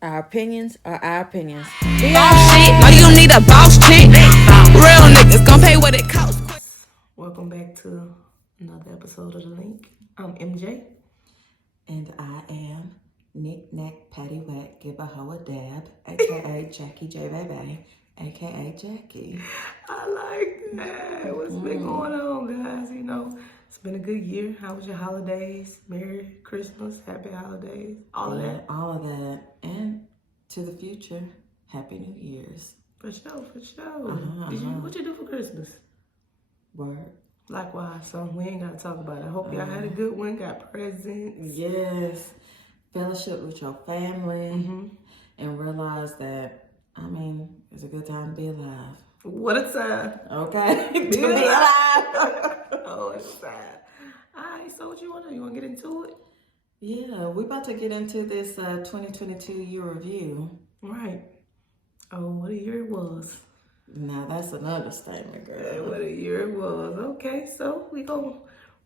Our opinions are our opinions. Boss shit, no, you need a boss chick. Real niggas gon' pay what it costs. Welcome back to another episode of The Link. I'm MJ. And I am Knick Knack Patty Whack Give a Hoe a Dab, aka Jackie J Baby, aka Jackie. I like that. What's been going on, guys? You know, it's been a good year. How was your holidays? Merry Christmas, happy holidays, all of that. All of that. And to the future, Happy New Year's. For sure. What you do for Christmas? Word. Likewise, so we ain't gotta talk about it. I hope y'all had a good one, got presents. Yes. Fellowship with your family and realize that, it's a good time to be alive. What a time. Okay? To be alive. Oh, it's sad. Alright, so what you wanna do? You wanna get into it? Yeah, we're about to get into this 2022 year review. Right. Oh, what a year it was. Now that's an understatement, girl. Yeah, what a year it was. Okay, so we gonna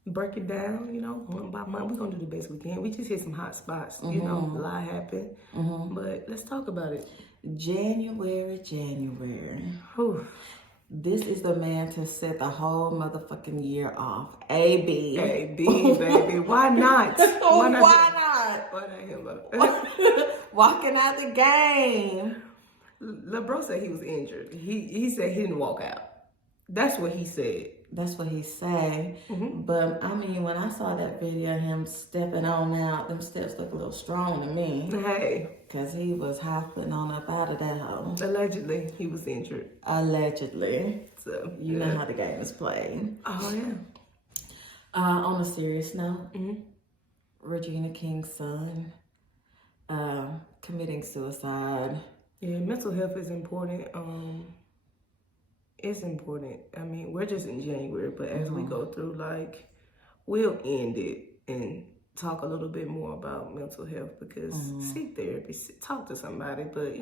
break it down, one by one. We're gonna do the best we can. We just hit some hot spots, a lot happened. But let's talk about it. January. Whew. This is the man to set the whole motherfucking year off. AB. AB, baby. Why not? Why not? Why not him? Walking out the game. LeBron said he was injured. He said he didn't walk out. That's what he said. That's what he said. But when I saw that video of him stepping on out, them steps look a little strong to me. Hey. Because he was hopping on up out of that hole. Allegedly, he was injured. Allegedly. So you know how the game is played. Oh, yeah. On a serious note, Regina King's son committing suicide. Yeah, mental health is important. It's important. We're just in January, but as we go through, we'll end it and talk a little bit more about mental health because seek therapy, talk to somebody, but,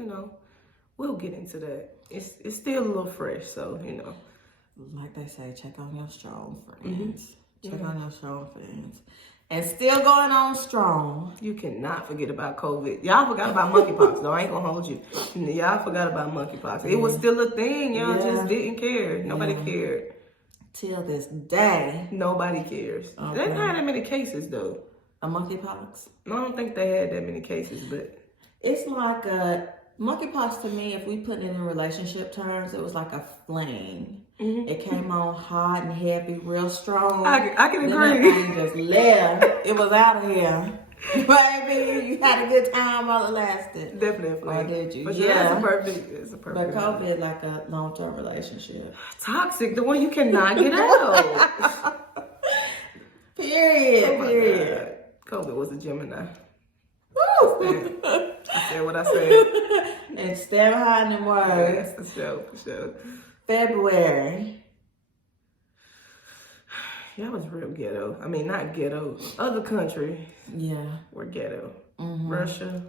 we'll get into that. It's still a little fresh, so, Like they say, check on your strong friends. Check on your strong friends. And still going on strong. You cannot forget about COVID. Y'all forgot about monkeypox, though. I ain't gonna hold you. Y'all forgot about monkeypox. It was still a thing. Y'all just didn't care. Nobody cared. Till this day. Nobody cares. Okay. They didn't have that many cases, though. A monkeypox? I don't think they had that many cases, but... It's like a... Monkeypox to me, if we put it in relationship terms, it was like a flame. It came on hot and heavy, real strong. I can agree. Then that thing just left. It was out of here. Baby, you had a good time while it lasted. Definitely. Or did you? But yeah. It's a perfect. But COVID, like a long-term relationship. Toxic, the one you cannot get out. Period. God. COVID was a Gemini. Woo! I said what I said. And stand behind them words. For sure. February. Y'all was real ghetto. Not ghetto. Other country. Yeah. Were ghetto. Russia.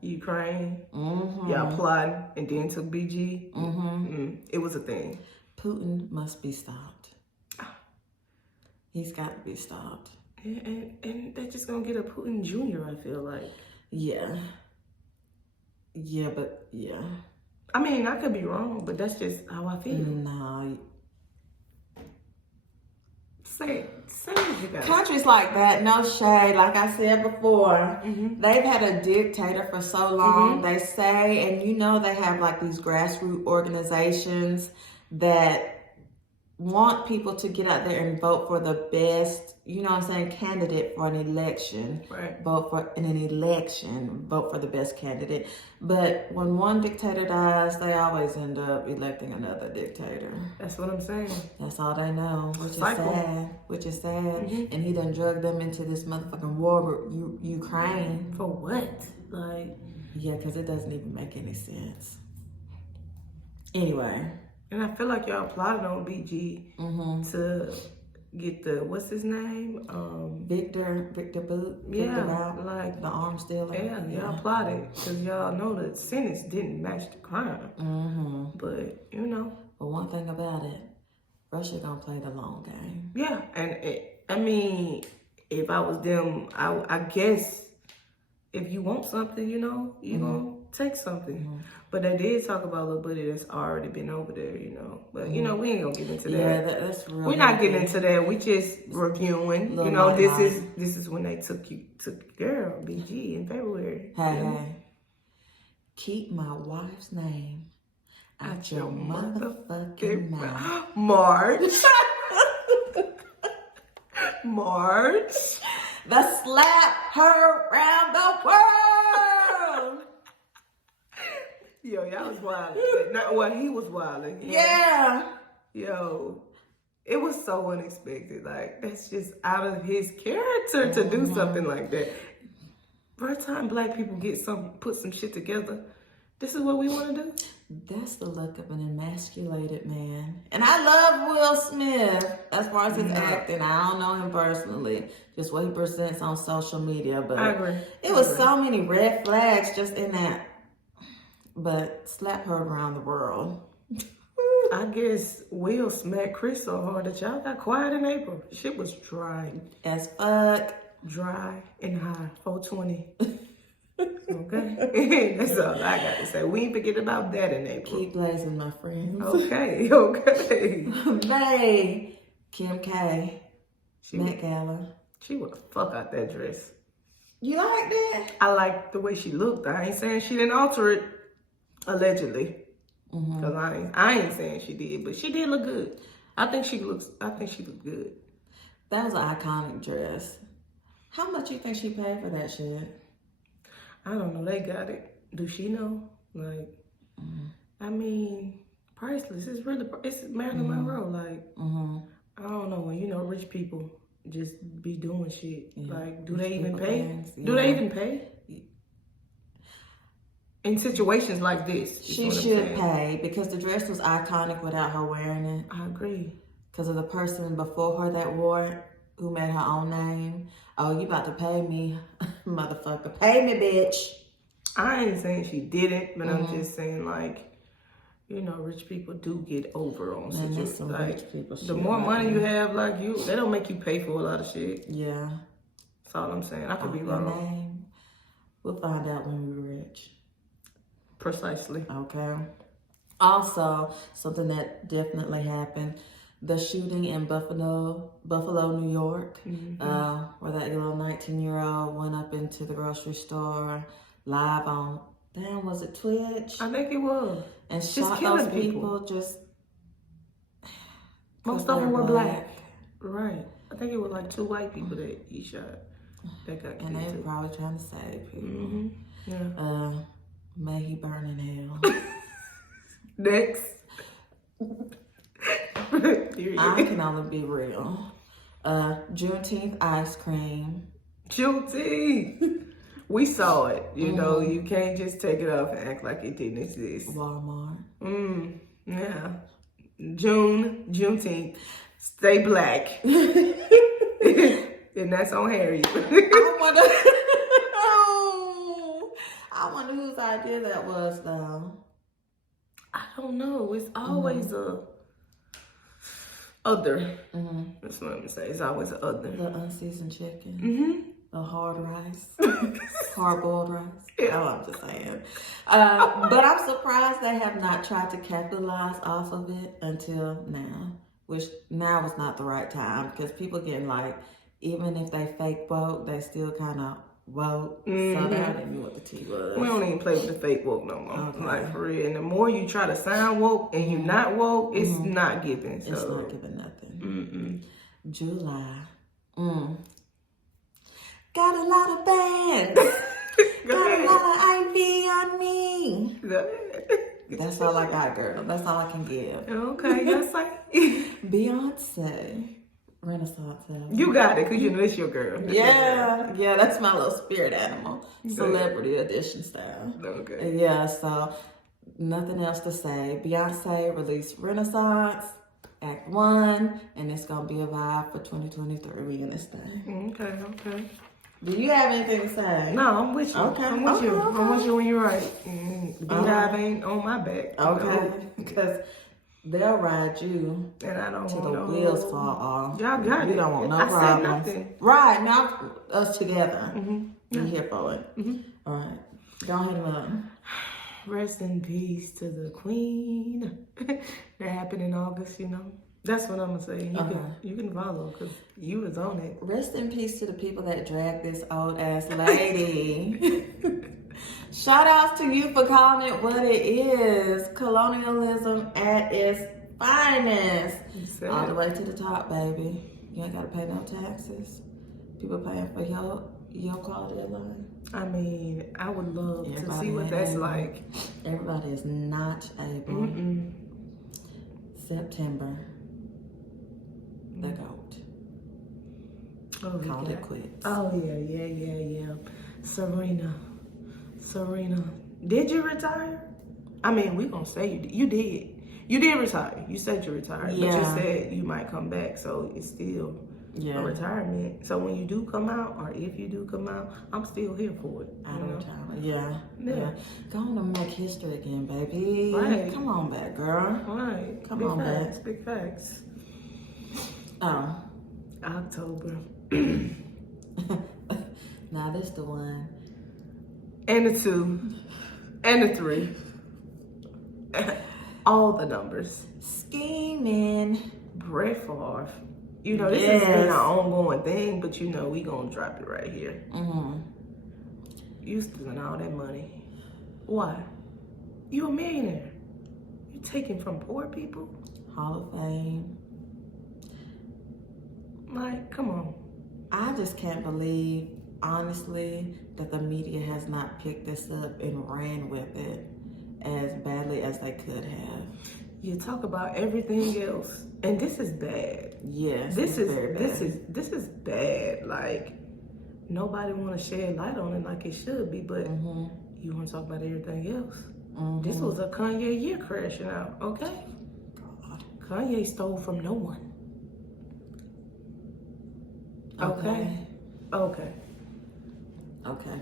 Ukraine. Y'all plotting and then took BG. It was a thing. Putin must be stopped. He's got to be stopped. Yeah, and they're just gonna get a Putin Jr., I feel like. Yeah. Yeah, but yeah. I could be wrong, but that's just how I feel. No. Say what you got. Countries like that, no shade. Like I said before, they've had a dictator for so long. They say, and they have like these grassroots organizations that want people to get out there and vote for the best, candidate for an election. Right. Vote for the best candidate. But when one dictator dies, they always end up electing another dictator. That's what I'm saying. That's all they know, which is sad. And he done drugged them into this motherfucking war with Ukraine. For what? Yeah, because it doesn't even make any sense. Anyway. And I feel like y'all plotted on BG to get the, what's his name? Victor Boot. Yeah, like the arms dealer. Yeah, y'all plotted because y'all know the sentence didn't match the crime. But But one thing about it, Russia gonna play the long game. Yeah, and if I was them, I guess if you want something, you know, you're gonna take something. But they did talk about Lil Buddy that's already been over there, you know. But you know, we ain't gonna get into that. Yeah, that's real. We're not getting into that. We just reviewing. You know, this is when they took girl BG in February. Hey. Keep my wife's name out your motherfucking mouth. March. March. The slap her around the world. Yo, y'all was wild. Well, he was wild. Yeah. Yo, it was so unexpected. Like, that's just out of his character to do something like that. First time black people put some shit together, this is what we want to do? That's the look of an emasculated man. And I love Will Smith as far as his acting. I don't know him personally, just what he presents on social media. But I agree. It was so many red flags just in that. But slap her around the world. I guess Will smacked Chris so hard that y'all got quiet in April. Shit was dry. As fuck. Dry and high. 420. Okay? That's all I got to say. We ain't forget about that in April. Keep blazing, my friends. Okay. May. Kim K. Met Gala. She would fuck out that dress. You like that? I like the way she looked. I ain't saying she didn't alter it. Allegedly. Because I ain't saying she did, but she did look good. I think she looked good. That was an iconic dress. How much you think she paid for that shit? I don't know. They got it. Do she know? Like, I mean, priceless. It's Marilyn Monroe. Like, I don't know. When you know rich people just be doing shit. Yeah. Like, do they even pay? Yeah. Do they even pay? In situations like this. She should pay because the dress was iconic without her wearing it. I agree. Because of the person before her that wore it, who made her own name. Oh, you about to pay me, motherfucker. Pay me, bitch. I ain't saying she didn't, but I'm just saying, like, you know, rich people do get over on situations. Like, the more money you have, like they don't make you pay for a lot of shit. Yeah. That's all I'm saying. I could be wrong. We'll find out when we're rich. Precisely. Okay. Also, something that definitely happened, the shooting in Buffalo, New York, where that little 19-year-old went up into the grocery store live on, was it Twitch? I think it was. And shot those people. Most of them were black. Right. I think it was like 2 white people that he shot. That got killed. And they were probably trying to save people. Yeah. May he burn in hell. Next. I can only be real. Juneteenth ice cream. Juneteenth. We saw it. You know, you can't just take it off and act like it didn't exist. Walmart. Yeah. Juneteenth. Stay black. And that's on Harry. I wonder whose idea that was, though. I don't know. It's always other. That's what I'm gonna say. It's always a other. The unseasoned chicken. The hard rice. Hard-boiled rice. Yeah. Oh, I'm just saying. But I'm surprised they have not tried to capitalize off of it until now. Which now is not the right time because people getting like, even if they fake woke, they still kind of woke. So I didn't know what the T was. We don't even play with the fake woke no more. Okay. Like, for real. And the more you try to sound woke and you're not woke, it's not giving. So. It's not giving nothing. July. Got a lot of bands. Got a lot of IV on me. That's all I got, girl. That's all I can give. Okay, that's like Beyonce. Renaissance album. You got it, because you know it's your girl. Yeah, that's my little spirit animal. Celebrity edition style. Okay. Yeah, so nothing else to say. Beyonce released Renaissance, Act 1, and it's going to be a vibe for 2023. We in this thing. Okay. Do you have anything to say? No, I'm with you. Okay. I'm with you. Okay. I'm with you when you're right. The beehive ain't on my back. Okay. Because they'll ride you and I don't till want the wheels fall off. Y'all got it. You don't want no I problems. said nothing. Right, now us together. You here for it? All right. Go ahead and Rest in peace to the queen. That happened in August, you know. That's what I'm gonna say. You can follow because you was on it. Rest in peace to the people that dragged this old ass lady. Shout outs to you for calling it what it is. Colonialism at its finest. All the way to the top, baby. You ain't gotta pay no taxes. People paying for your quality of life. I mean, I would love to see what that's like. Everybody is not able. September. The GOAT. Called it quits. Oh, yeah. Serena. Did you retire? I mean, we gonna say you did. You did retire. You said you retired. But you said you might come back, so it's still a retirement. So when you do come out, or if you do come out, I'm still here for it. Out of retirement. Yeah. Go on and make history again, baby. Right. Come on back, girl. Right. Come on back. Big facts. Oh. October. Now this the one. And the 2. And the 3. All the numbers. Scheming. Brett Favre. You know, this has been an ongoing thing, but you know, we gonna drop it right here. You stealing all that money. Why? You a millionaire. You taking from poor people? Hall of Fame. Like, come on. I just can't believe, honestly, that the media has not picked this up and ran with it as badly as they could have. You talk about everything else, and this is bad. Yes, this is very bad. This is bad. Like, nobody want to shed light on it like it should be, but you want to talk about everything else. This was a Kanye year crashing out. Okay, God. Kanye stole from no one. Okay.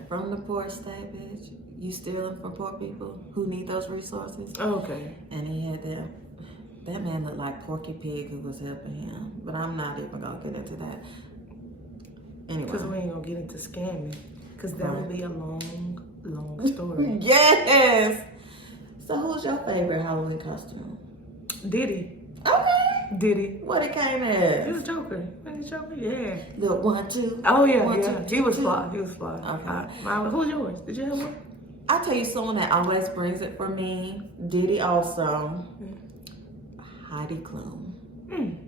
From the poor state, bitch. You stealing from poor people who need those resources. Okay. And he had that man looked like Porky Pig who was helping him. But I'm not even gonna get into that. Anyway. Because we ain't gonna get into scamming. Because that would be a long story. Yes. So who's your favorite Halloween costume? Diddy. Okay. Diddy. What it came as? He was Joker. Yeah. The 1, 2. Oh yeah, One, yeah. two, He was two. fly. Okay. Who's yours? Did you have one? I tell you someone that always brings it for me. Diddy also. Heidi Klum. Okay.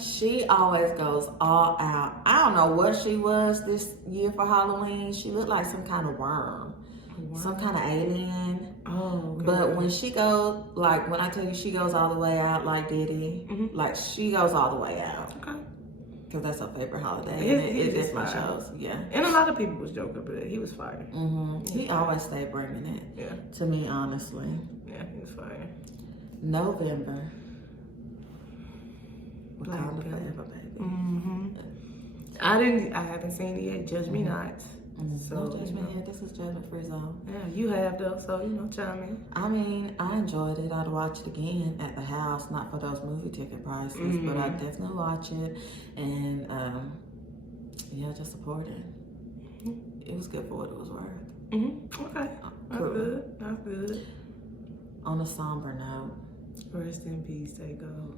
She always goes all out. I don't know what she was this year for Halloween. She looked like some kind of worm. Some kind of alien. Oh, okay. But when she goes, like when I tell you she goes all the way out like Diddy, like she goes all the way out. Okay. Because that's her favorite holiday. It definitely shows. Yeah. And a lot of people was Joker, but he was fire. He always stayed bringing it. Yeah. To me, honestly. Yeah, he was fire. November. Black Wakanda Panther. Forever, baby. I haven't seen it yet. Judge me not. So, no judgment yet. This is judgment free zone. Yeah, you have though, so chime in. I mean, I enjoyed it. I'd watch it again at the house, not for those movie ticket prices, but I'd definitely watch it and just support it. It was good for what it was worth. Okay, that's good. On a somber note, Rest in peace, they go.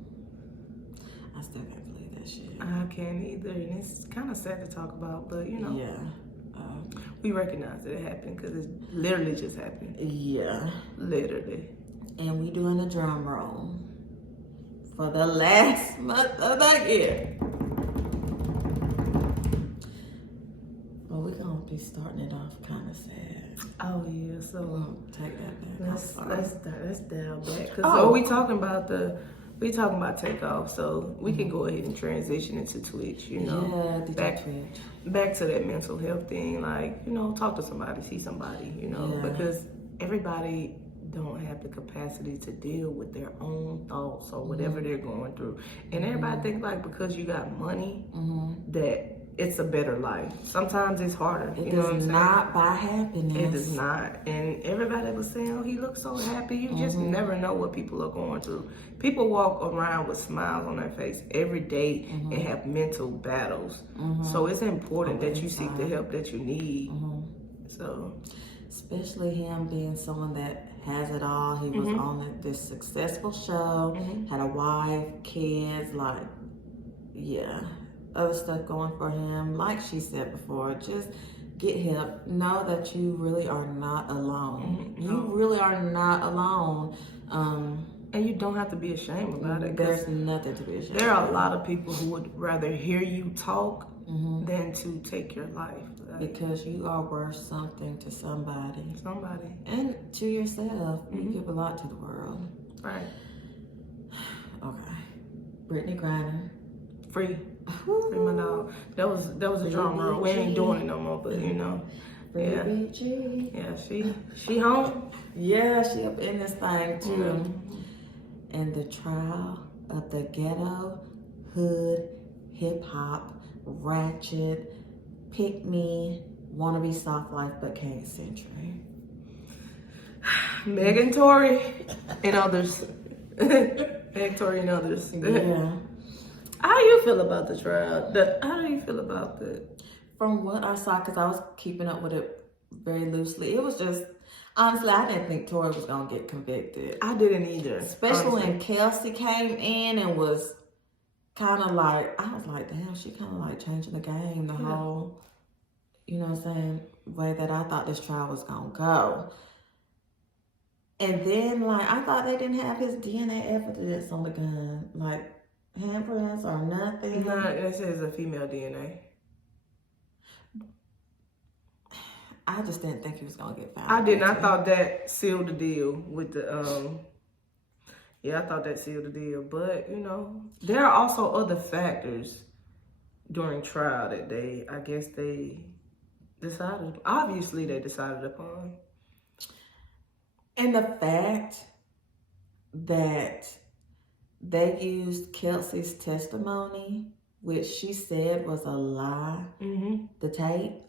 I still can't believe that shit. I can't either, and it's kind of sad to talk about, but Yeah. we recognize that it happened because it literally just happened. Yeah. Literally. And we doing a drum roll for the last month of the year. Well, we're gonna be starting it off kind of sad. Oh yeah, so Take that back. let's dial back because we talking about takeoff, so we can go ahead and transition into Twitch. Yeah, back to that mental health thing. Like talk to somebody, see somebody. Because everybody don't have the capacity to deal with their own thoughts or whatever they're going through, and everybody think like because you got money that it's a better life. Sometimes it's harder. It you know what I'm does saying? not buy happiness. It does not. And everybody was saying, oh, he looks so happy. You just never know what people are going through. People walk around with smiles on their face every day and have mental battles. So it's important that you seek the help that you need. So, especially him being someone that has it all. He was on this successful show, had a wife, kids, like, yeah, other stuff going for him. Like she said before, just get help. Know that you really are not alone. You really are not alone. and you don't have to be ashamed about it. There's nothing to be ashamed There are a lot of people who would rather hear you talk than to take your life. because you are worth something to somebody. Somebody. And to yourself. You give a lot to the world. Right. Okay. Brittany Griner. Free my dog. That was a drum roll. We ain't doing it no more, but you know. Yeah. Yeah, she home. Yeah, she up in this thing too. And the trial of the ghetto, hood, hip hop, ratchet, pick me, wanna be soft life but can't century. Megan Tory and others. Megan Tory and others. Yeah. How do you feel about the trial? How do you feel about the... From what I saw, because I was keeping up with it very loosely, it was just, honestly, I didn't think Tory was going to get convicted. I didn't either. Especially when Kelsey came in and was kind of like, I was like, damn, she kind of like changing the game, the whole, you know what I'm saying, way that I thought this trial was going to go. And then, like, I thought they didn't have his DNA evidence on the gun. Like, handprints or nothing. No, it says a female DNA. I just didn't think he was gonna get found. I didn't. I thought that sealed the deal with the yeah, I thought that sealed the deal. But you know, there are also other factors during trial that I guess they decided. Obviously, they decided upon. And the fact that they used Kelsey's testimony, which she said was a lie, the tape,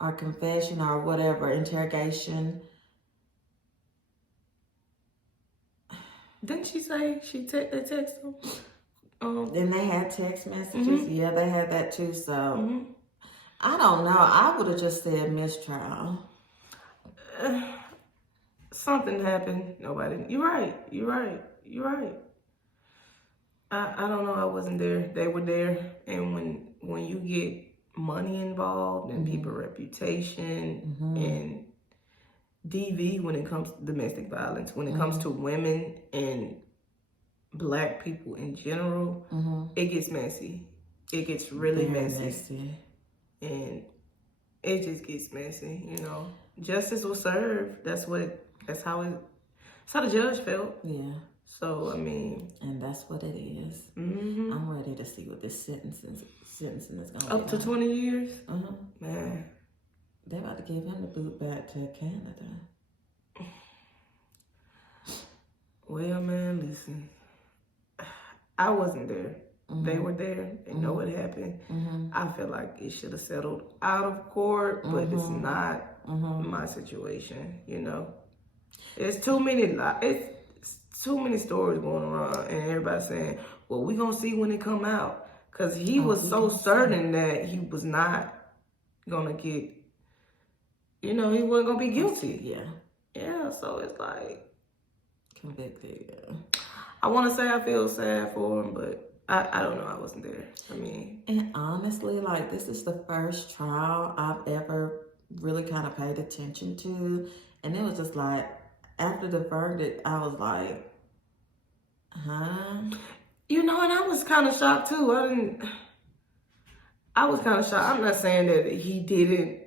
or confession, or whatever, interrogation. Didn't she say they texted him? Then they had text messages. Yeah, they had that too. So, I don't know. I would have just said mistrial. Something happened. Nobody. You're right. I don't know. I wasn't there. They were there. And when you get money involved and people's reputation and DV, when it comes to domestic violence, when it comes to women and Black people in general, it gets messy. It gets really messy. And it just gets messy, you know. Justice was served. That's how the judge felt. Yeah. So, I mean. And that's what it is. I'm ready to see what this sentencing is going to be. Up to 20 years? Man. They're about to give him the boot back to Canada. Well, man, listen. I wasn't there. They were there. They know what happened. I feel like it should have settled out of court, but it's not my situation, you know. It's too many stories going around, and everybody saying, well, we're going to see when it come out. Because he was so certain that he was not going to get, you know, he wasn't going to be guilty. Yeah, so it's like. Convicted, yeah. I want to say I feel sad for him, but I don't know. I wasn't there. I mean. And honestly, like, this is the first trial I've ever really kind of paid attention to. And it was just like, after the verdict, I was like, huh? You know, and I was kind of shocked too. I was kind of shocked. I'm not saying that he didn't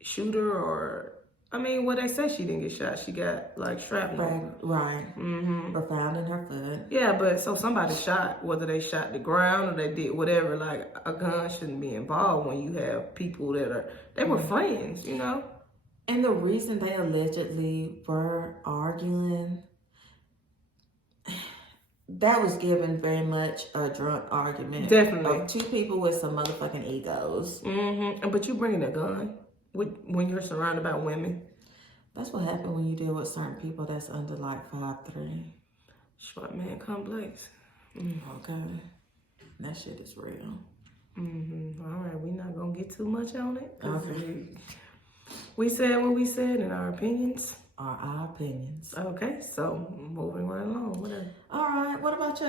shoot her or, I mean, well, they said she didn't get shot. She got like shrapnel. Right. Or found in her foot. Yeah, but so somebody shot, whether they shot the ground or they did whatever, like a gun shouldn't be involved when you have people they were friends, you know? And the reason they allegedly were arguing, that was given very much a drunk argument. Definitely. Of two people with some motherfucking egos. Mm-hmm. But you bringing a gun when you're surrounded by women. That's what happened when you deal with certain people that's under like 5'3". Short man complex. Okay. That shit is real. All right, we're not going to get too much on it. Okay. We said what we said in our opinions. Are our opinions. Okay, so moving right along. Whatever. All right. What about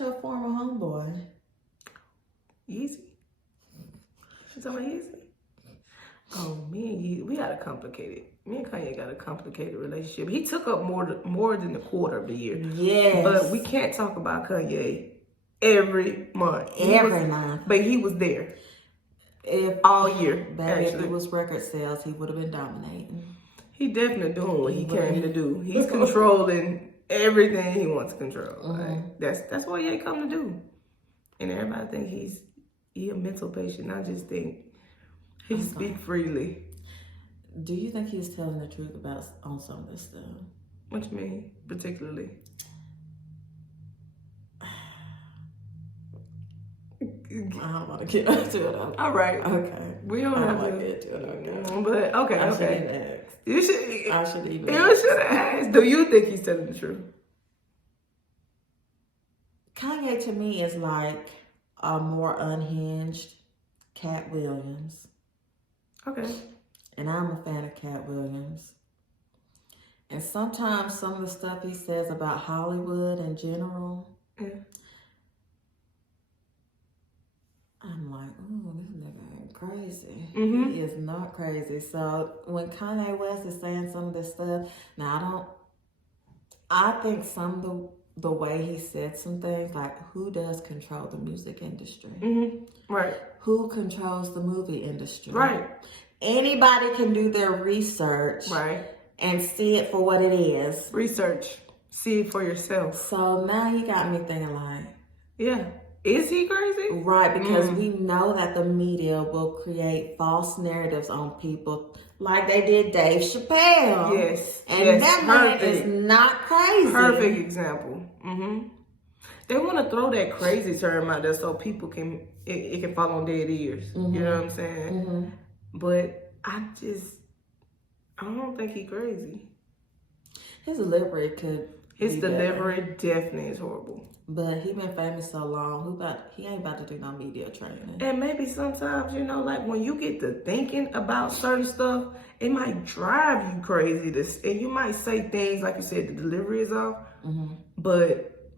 your former homeboy? Easy. You talking about Easy? Oh, we got a complicated. Me and Kanye got a complicated relationship. He took up more than a quarter of the year. Yes. But we can't talk about Kanye every month. Every month. But he was there. All year. Baby, if it was record sales, he would have been dominating. He definitely doing what he came to do. He's controlling everything he wants to control. Like, that's what he come to do. And everybody think he's a mental patient. I just think he speak freely. Do you think he's telling the truth on some of this stuff? What you mean, particularly? I don't want to get into it. All right. Okay. We don't have to get into it. Okay. But okay. I should You should. I should even. You should ask. Do you think he's telling the truth? Kanye to me is like a more unhinged Cat Williams. Okay. And I'm a fan of Cat Williams. And sometimes some of the stuff he says about Hollywood in general, I'm like, oh, this nigga ain't crazy. He is not crazy. So when Kanye West is saying some of this stuff, I think some of the way he said some things, like who does control the music industry? Right. Who controls the movie industry? Right. Anybody can do their research. Right. And see it for what it is. Research. See it for yourself. So now you got me thinking like... Yeah. Is he crazy? Right, because we know that the media will create false narratives on people like they did Dave Chappelle. Yes. And that man is not crazy. Perfect example. They want to throw that crazy term out there so people can... It can fall on dead ears. You know what I'm saying? But I don't think he's crazy. His delivery could definitely is horrible. But he been famous so long, he ain't about to do no media training. And maybe sometimes, like when you get to thinking about certain stuff, it might drive you crazy. And you might say things, like you said, the delivery is off. But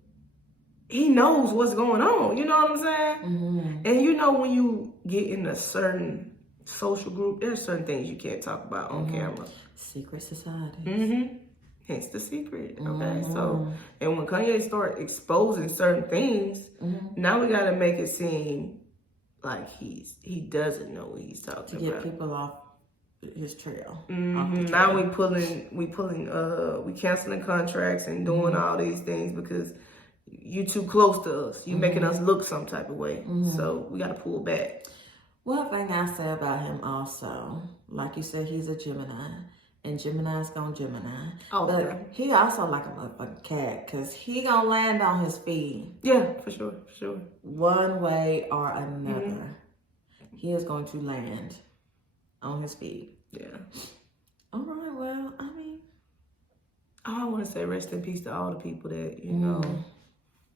he knows what's going on. You know what I'm saying? And when you get in a certain social group, there's certain things you can't talk about on camera. Secret society. Hence the secret. Okay, so and when Kanye start exposing certain things, now we gotta make it seem like he doesn't know what he's talking about. To get people off his trail. Now we canceling contracts and doing all these things because you too close to us. You making us look some type of way. So we gotta pull back. One thing I say about him also, like you said, he's a Gemini. And Gemini's gonna Gemini. Oh, but yeah. he also like a motherfucking cat, because he gonna land on his feet. Yeah, for sure. One way or another. He is going to land on his feet. Yeah. All right, well, I want to say rest in peace to all the people that,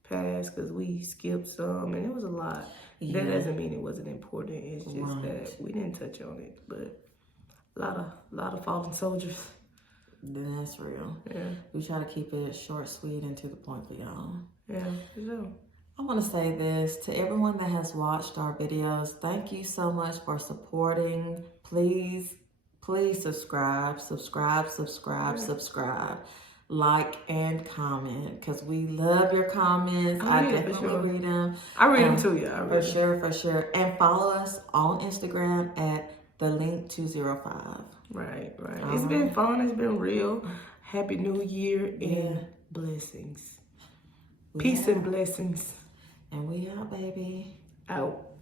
passed, because we skipped some, and it was a lot. Yeah. That doesn't mean it wasn't important. It's just that we didn't touch on it, but a lot of fallen soldiers. That's real. Yeah. We try to keep it short, sweet, and to the point for y'all. Yeah, for sure. I want to say this to everyone that has watched our videos. Thank you so much for supporting. Please subscribe. Like and comment, because we love your comments. I definitely read them. I read them too, yeah. For sure. And follow us on Instagram at THELINK205. Right. It's been fun. It's been real. Happy New Year and blessings. Peace and blessings. And we out, baby. Out.